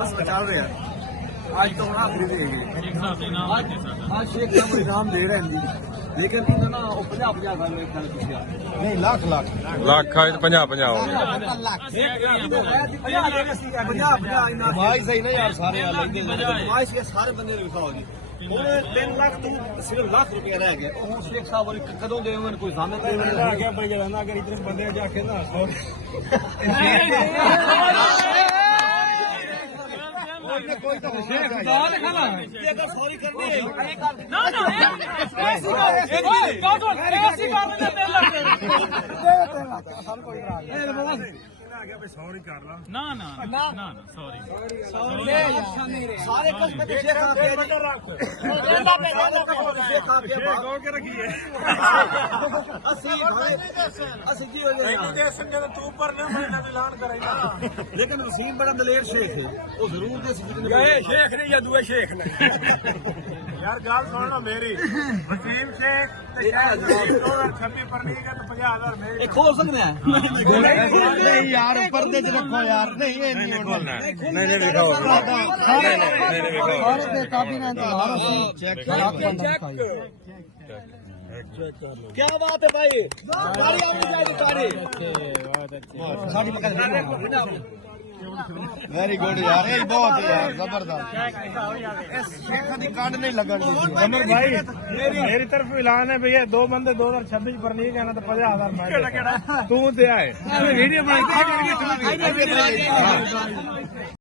बस चल रहे हैं आज तो बड़ा खरीद है आज शेख साहब इनाम दे रहे हैं जी लेकिन ना वो 50-50 नहीं लाख लाख ਲੱਖ ਆ 50 50 ਹੋ ਗਏ भाई सही नहीं यार सारे भाई से सारे बंदे लिखाओ जी ਉਹਨੇ 3 ਲੱਖ ਤੋਂ ਸਿਰਫ ਲੱਖ ਰੁਪਏ ਰਹਿ ਗਏ ਉਹ ਸ਼ੇਖ ਸਾਹਿਬ ਵਾਲੀ ਕਦੋਂ ਦੇਵਨ ਕੋਈ ਜ਼ਾਮਨ ਦੇਵਨ ਆ ਗਿਆ ਭਾਈ ਜਿਹੜਾ ਨਾ ਕਰੀ ਤੇ ਬੰਦੇ ਜਾ ਕੇ ਨਾ कोई तो ये तो सॉरी करनी है ना ना ऐसी सॉरी कर ला ना ना ना ना सॉरी सारे कुछ में शेख के रखी है असली हो गया तू ऊपर ना मैं ऐलान करेगा लेकिन वसीम बड़ा दलेर शेख है वो जरूर दे शेख नहीं या दुए शेख ने यार गाल सुनना मेरी वसीम शेख 26 पर नहीं का तो 50,000 मेरी खोल सकते हैं नहीं यार पर्दे च रखो यार नहीं ये नहीं बोलना नहीं नहीं दिखाओ नहीं दिखाओ और पे काफी ना इंतजार हो चेक क्या बात है भाई गाड़ी आपने जाएगी गाड़ी साड़ी पकड़ वेरी गुड यार ये बहुत है यार जबरदस्त इस शेख दी कांड नहीं लगन दी अमर भाई मेरी तरफ ऐलान है भैया दो बंदे 2026 पर नहीं कहना तो 50,000 मांगे तू दे आए वीडियो बनाई